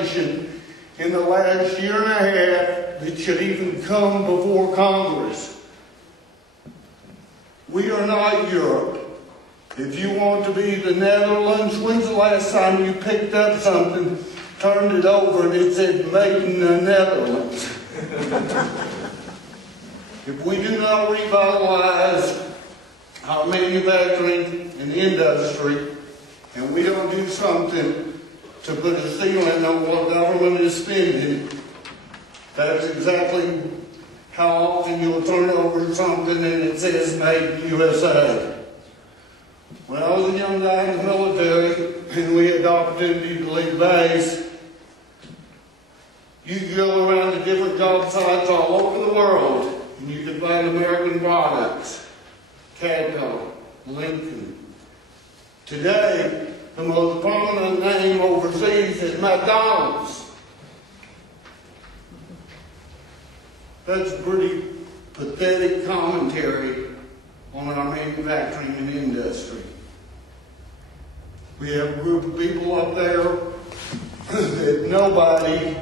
in the last year and a half that should even come before Congress. We are not Europe. If you want to be the Netherlands, when's the last time you picked up something, turned it over, and it said made in the Netherlands? If we do not revitalize our manufacturing and industry, and we don't do something to put a ceiling on what government is spending, that's exactly how often you'll turn over something and it says made in USA. When I was a young guy in the military and we had the opportunity to leave base, you could go around to different job sites all over the world and you could find American products. Cadco, Lincoln. Today, the most prominent name overseas is McDonald's. That's a pretty pathetic commentary on our manufacturing and industry. We have a group of people up there that nobody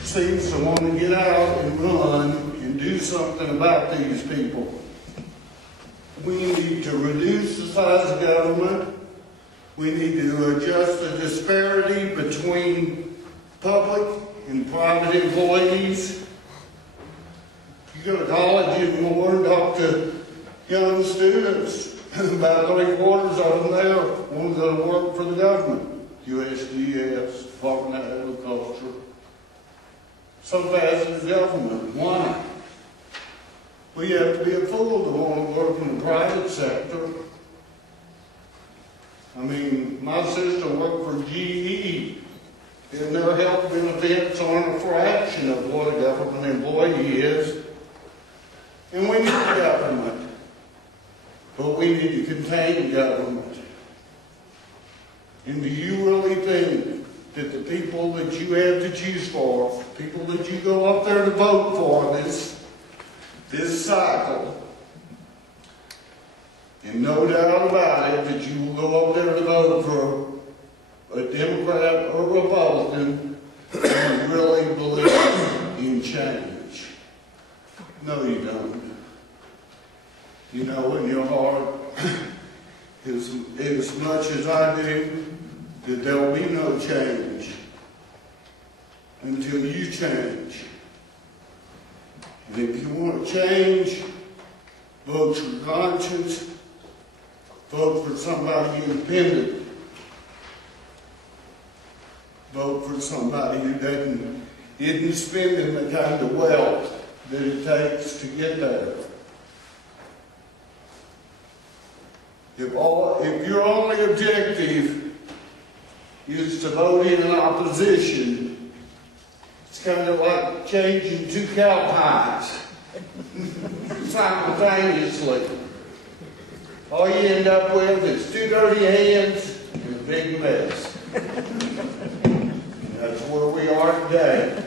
seems to want to get out and run and do something about these people. We need to reduce the size of government. We need to adjust the disparity between public and private employees. You go to college anymore and talk to young students, about 3/4 of them there want to go to work for the government. USDS, Department of Agriculture. So fast as the government. Why? We have to be a fool to want to work in the private sector. I mean, my sister worked for GE, and their health benefits aren't a fraction of what a government employee is. And we need government, but we need to contain government. And do you really think that the people that you have to choose for, people that you go up there to vote for this cycle, and no doubt about it that you will go up there to vote for a Democrat or Republican and really believe in change? No, you don't. You know in your heart, as much as I do, that there will be no change until you change. And if you want to change, vote for conscience, vote for somebody independent, vote for somebody who isn't spending the kind of wealth that it takes to get there. If your only objective is to vote in opposition, it's kind of like changing 2 cow pies simultaneously. All you end up with is 2 dirty hands and a big mess. That's where we are today.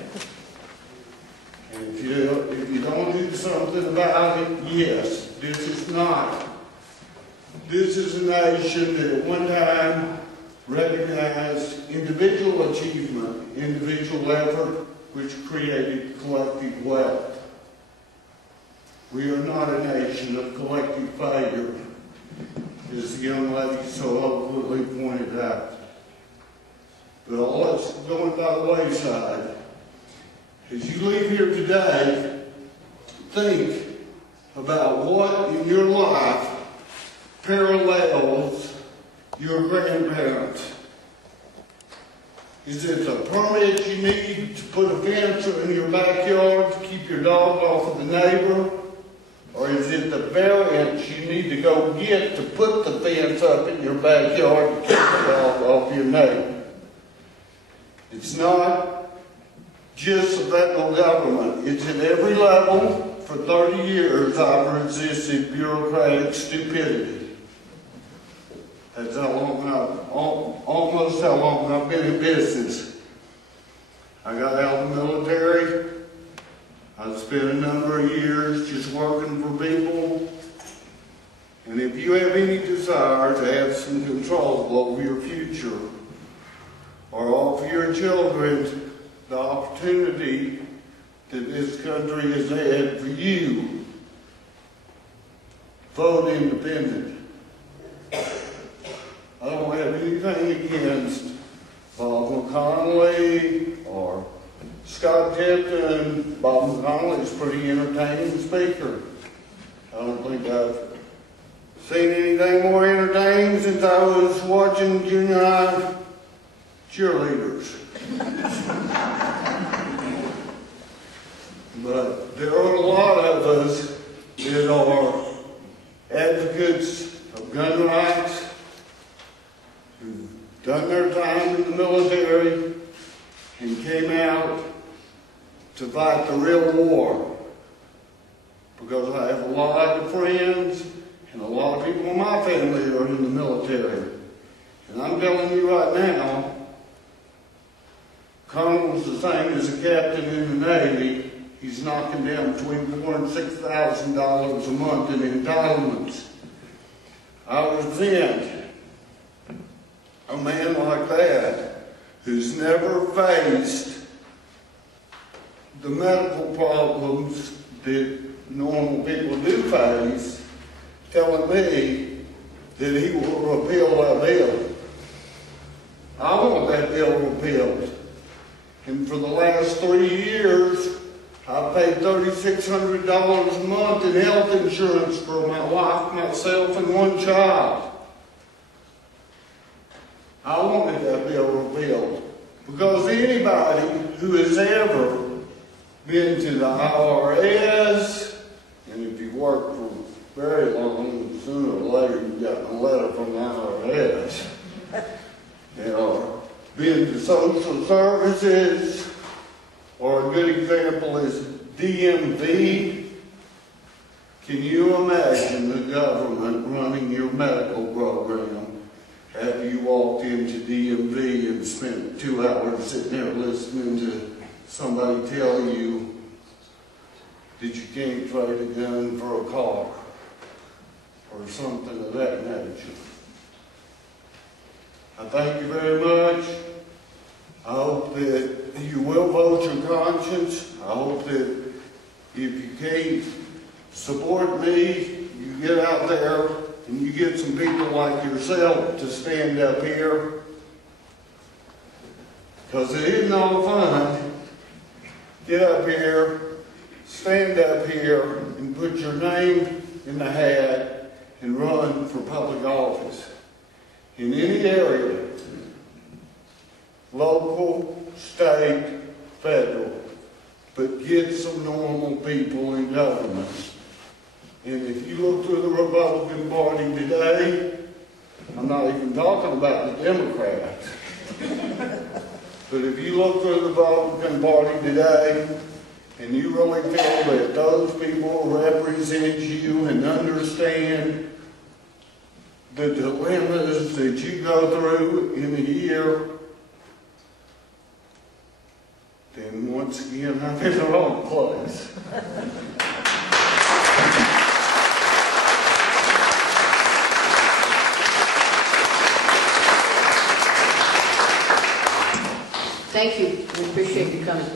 And if you don't do something about it, yes, this is a nation that at one time recognized individual achievement, individual effort, which created collective wealth. We are not a nation of collective failure, as the young lady so eloquently pointed out. But all that's going by the wayside. As you leave here today, think about what in your life parallels your grandparents. Is it the permit you need to put a fence in your backyard to keep your dog off of the neighbor? Or is it the variance you need to go get to put the fence up in your backyard to keep the dog off your neighbor? It's not just the federal government. It's at every level. For 30 years I've resisted bureaucratic stupidity. That's how long almost how long I've been in business. I got out of the military. I spent a number of years just working for people. And if you have any desire to have some control over your future or over your grandchildren the opportunity that this country has had for you. Vote independent. I don't have anything against Bob McConnell or Scott Tipton. Bob McConnell is a pretty entertaining speaker. I don't think I've seen anything more entertaining since I was watching junior high cheerleaders. But there are a lot of us that are advocates of gun rights, who've done their time in the military and came out to fight the real war. Because I have a lot of friends and a lot of people in my family are in the military. And I'm telling you right now, Colonel's the same as a captain in the Navy. He's knocking down between $4,000 and $6,000 a month in entitlements. I resent a man like that who's never faced the medical problems that normal people do face, telling me that he will repeal that bill. I want that bill repealed. And for the last 3 years, I paid $3,600 a month in health insurance for my wife, myself, and one child. I wanted that bill repealed because anybody who has ever been to the IRS, and if you work for very long, sooner or later you got a letter from the IRS, been to social services, or a good example is DMV. Can you imagine the government running your medical program after you walked into DMV and spent 2 hours sitting there listening to somebody tell you that you can't trade a gun for a car or something of that nature? I thank you very much. I hope that you will vote your conscience. I hope that if you can't support me, you get out there and you get some people like yourself to stand up here. Because it isn't all fun. Get up here, stand up here, and put your name in the hat and run for public office. In any area, local, state, federal, but get some normal people in government. And if you look through the Republican Party today, I'm not even talking about the Democrats, but if you look through the Republican Party today, and you really feel that those people represent you and understand the dilemmas that you go through in a year, then once again, I'm in the wrong place. Thank you. We appreciate you coming.